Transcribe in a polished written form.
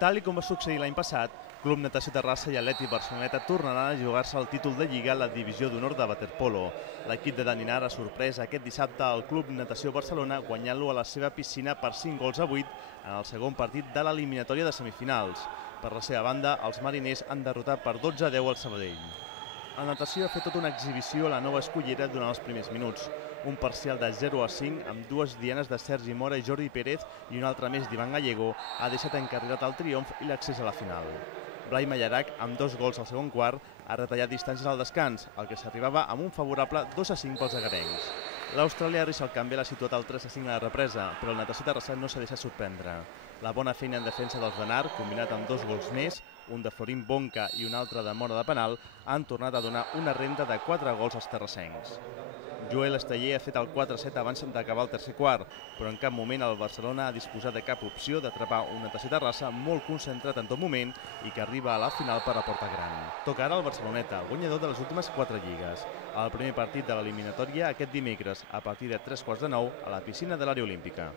Tal com va succeir l'any passat, Club Natació Terrassa i Atlètic Barceloneta tornaran a jugar-se el títol de Lliga a la Divisió d'Honor de waterpolo. L'equip de Daninar ha sorprès aquest dissabte al Club Natació Barcelona guanyant-lo a la seva piscina per 5 gols a 8 en el segon partit de l'eliminatòria de semifinals. Per la seva banda, els mariners han derrotat per 12 a 10 al Sabadell. La natació ha fet tota una exhibició a la nova escollera durant els primers minuts. Un parcial de 0 a 5 amb dues dianes de Sergi Mora i Jordi Pérez i una altra més d'Ivan Gallego ha deixat encarrilat el triomf i l'accés a la final. Blai Mallarac, amb 2 gols al segon quart, ha retallat distàncies al descans, el que s'arribava amb un favorable 2 a 5 pels agarencs. L'australià Richard Campbell ha situat el 3 a 5 a la represa, però el natació terrassà no s'ha deixat sorprendre. La bona feina en defensa dels Danar, combinat amb 2 gols més, un de Florín Bonca i un altre de Mora de Penal, han tornat a donar una renda de 4 gols als terrassencs. Joel Esteller ha fet el 4-7 abans d'acabar el tercer quart, però en cap moment el Barcelona ha disposat de cap opció d'atrapar un Natació Terrassa molt concentrat en tot moment i que arriba a la final per la porta gran. Toca ara el Barceloneta, guanyador de les últimes 4 lligues. El primer partit de l'eliminatòria aquest dimecres, a partir de 3:15 a la piscina de l'àrea olímpica.